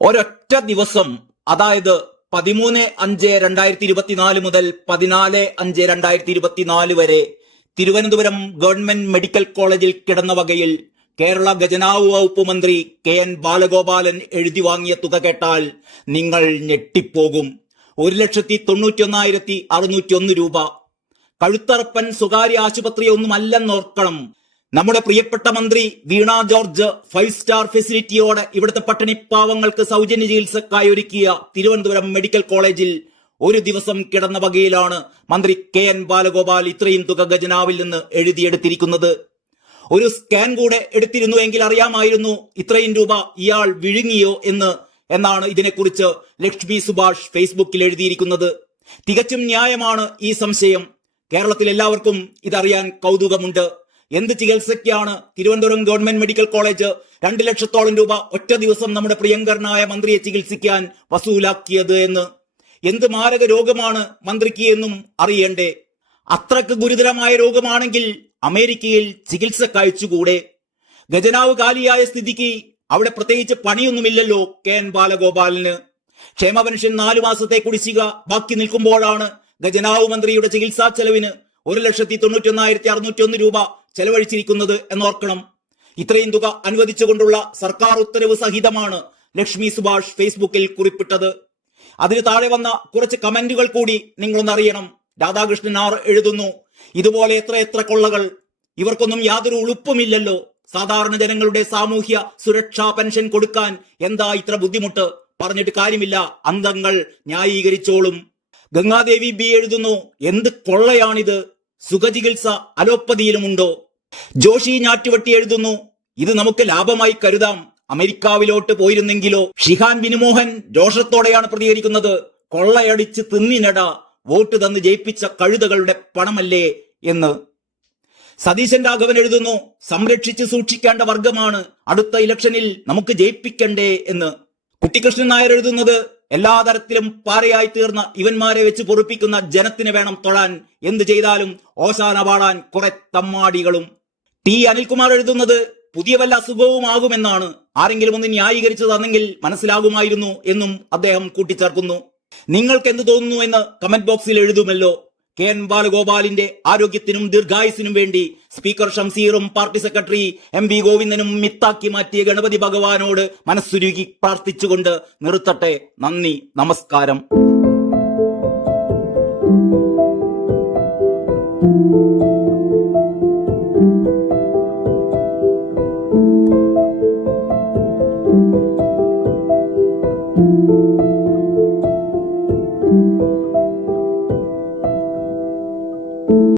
ഒരൊറ്റ ദിവസം അതായത് പതിമൂന്ന് അഞ്ച് രണ്ടായിരത്തി ഇരുപത്തിനാല് മുതൽ പതിനാല് അഞ്ച് രണ്ടായിരത്തി ഇരുപത്തിനാല് വരെ തിരുവനന്തപുരം ഗവൺമെന്റ് മെഡിക്കൽ കോളേജിൽ കിടന്ന വകയിൽ കേരള ഖജനാവ് വകുപ്പ് മന്ത്രി കെ എൻ ബാലഗോപാലൻ എഴുതി വാങ്ങിയ തുക കേട്ടാൽ നിങ്ങൾ ഞെട്ടിപ്പോകും. ഒരു ലക്ഷത്തി തൊണ്ണൂറ്റി രൂപ. കഴുത്തറപ്പൻ സ്വകാര്യ ആശുപത്രിയൊന്നുമല്ലെന്നോർക്കണം നമ്മുടെ പ്രിയപ്പെട്ട മന്ത്രി വീണ ജോർജ് ഫൈവ് സ്റ്റാർ ഫെസിലിറ്റിയോടെ ഇവിടുത്തെ പട്ടിണിപ്പാവങ്ങൾക്ക് സൗജന്യ ചികിത്സക്കായി ഒരുക്കിയ തിരുവനന്തപുരം മെഡിക്കൽ കോളേജിൽ ഒരു ദിവസം കിടന്ന വകയിലാണ് മന്ത്രി കെ എൻ ബാലഗോപാൽ ഇത്രയും തുക ഖജനാവിൽ നിന്ന് എഴുതിയെടുത്തിരിക്കുന്നത്. ഒരു സ്കാൻ കൂടെ എടുത്തിരുന്നു എങ്കിൽ അറിയാമായിരുന്നു ഇത്രയും രൂപ ഇയാൾ വിഴുങ്ങിയോ എന്ന് എന്നാണ് ഇതിനെക്കുറിച്ച് ലക്ഷ്മി സുഭാഷ് ഫേസ്ബുക്കിൽ എഴുതിയിരിക്കുന്നത്. തികച്ചും ന്യായമാണ് ഈ സംശയം. കേരളത്തിൽ എല്ലാവർക്കും ഇതറിയാൻ കൗതുകമുണ്ട്. എന്ത് ചികിത്സയ്ക്കാണ് തിരുവനന്തപുരം ഗവൺമെന്റ് മെഡിക്കൽ കോളേജ് രണ്ട് ലക്ഷത്തോളം രൂപ ഒറ്റ ദിവസം നമ്മുടെ പ്രിയങ്കരനായ മന്ത്രിയെ ചികിത്സിക്കാൻ വസൂലാക്കിയത് എന്ന്? എന്ത് മാരക രോഗമാണ് മന്ത്രിക്ക് എന്നും അറിയണ്ടേ? അത്രയ്ക്ക് ഗുരുതരമായ രോഗമാണെങ്കിൽ അമേരിക്കയിൽ ചികിത്സ കഴിച്ചുകൂടെ? ഖജനാവ് കാലിയായ സ്ഥിതിക്ക് അവിടെ പ്രത്യേകിച്ച് പണിയൊന്നുമില്ലല്ലോ കെ എൻ ബാലഗോപാലിന്. ക്ഷേമപെൻഷൻ നാലു മാസത്തെ കുടിശ്ശിക ബാക്കി നിൽക്കുമ്പോഴാണ് ഖജനാവ് മന്ത്രിയുടെ ചികിത്സാ ചെലവിന് ഒരു ലക്ഷത്തി തൊണ്ണൂറ്റി ഒന്നായിരത്തി അറുന്നൂറ്റി ഒന്ന് രൂപ ചെലവഴിച്ചിരിക്കുന്നത് എന്നോർക്കണം. ഇത്രയും തുക അനുവദിച്ചുകൊണ്ടുള്ള സർക്കാർ ഉത്തരവ് സഹിതമാണ് ലക്ഷ്മി സുഭാഷ് ഫേസ്ബുക്കിൽ കുറിപ്പിട്ടത്. അതിന് താഴെ വന്ന കുറച്ച് കമന്റുകൾ കൂടി നിങ്ങളൊന്നറിയണം. രാധാകൃഷ്ണൻ ആർ എഴുതുന്നു ഇതുപോലെ എത്ര എത്ര കൊള്ളകൾ. ഇവർക്കൊന്നും യാതൊരു ഉളുപ്പുമില്ലല്ലോ. സാധാരണ ജനങ്ങളുടെ സാമൂഹ്യ സുരക്ഷാ പെൻഷൻ കൊടുക്കാൻ എന്താ ഇത്ര ബുദ്ധിമുട്ട്? പറഞ്ഞിട്ട് കാര്യമില്ല. അന്തങ്ങൾ ന്യായീകരിച്ചോളും. ഗംഗാദേവി ബി എഴുതുന്നു എന്ത് കൊള്ളയാണിത്. സുഖചികിത്സ അലോപ്പതിയിലുമുണ്ടോ? ജോഷി ഞാറ്റുവട്ടി എഴുതുന്നു ഇത് നമുക്ക് ലാഭമായി കരുതാം. അമേരിക്കാവിലോട്ട് പോയിരുന്നെങ്കിലോ ഷിഹാൻ വിനുമോഹൻ രോഷത്തോടെയാണ് പ്രതികരിക്കുന്നത്. കൊള്ളയടിച്ച് തിന്നിനട വോട്ട് തന്ന് ജയിപ്പിച്ച കഴുതകളുടെ പണമല്ലേ എന്ന്. സതീശൻ രാഘവൻ എഴുതുന്നു സംരക്ഷിച്ച് സൂക്ഷിക്കേണ്ട വർഗമാണ് അടുത്ത ഇലക്ഷനിൽ നമുക്ക് ജയിപ്പിക്കണ്ടേ എന്ന്. കുട്ടിക്കൃഷ്ണൻ നായർ എഴുതുന്നത് എല്ലാ തരത്തിലും പാറയായി തീർന്ന ഇവന്മാരെ വെച്ച് പൊറുപ്പിക്കുന്ന ജനത്തിന് വേണം തൊഴാൻ. എന്ത് ചെയ്താലും ഓശാന പാടാൻ കുറെ തമ്മാടികളും ടി അനിൽകുമാർ എഴുതുന്നത് പുതിയ വല്ല അസുഖവുമാകുമെന്നാണ്. ആരെങ്കിലും ഒന്ന് ന്യായീകരിച്ചു തന്നെങ്കിൽ മനസ്സിലാകുമായിരുന്നു എന്നും അദ്ദേഹം കൂട്ടിച്ചേർക്കുന്നു. നിങ്ങൾക്ക് എന്ത് തോന്നുന്നു എന്ന് കമന്റ് ബോക്സിൽ എഴുതുമല്ലോ. കെ എൻ ബാലഗോപാലിന്റെ ആരോഗ്യത്തിനും ദീർഘായുസിനും വേണ്ടി സ്പീക്കർ ഷംസീറും പാർട്ടി സെക്രട്ടറി എം വി ഗോവിന്ദനും മിത്താക്കി മാറ്റിയ ഗണപതി ഭഗവാനോട് മനസ്സുരുകി പ്രാർത്ഥിച്ചുകൊണ്ട് നിർത്തട്ടെ. നന്ദി നമസ്കാരം.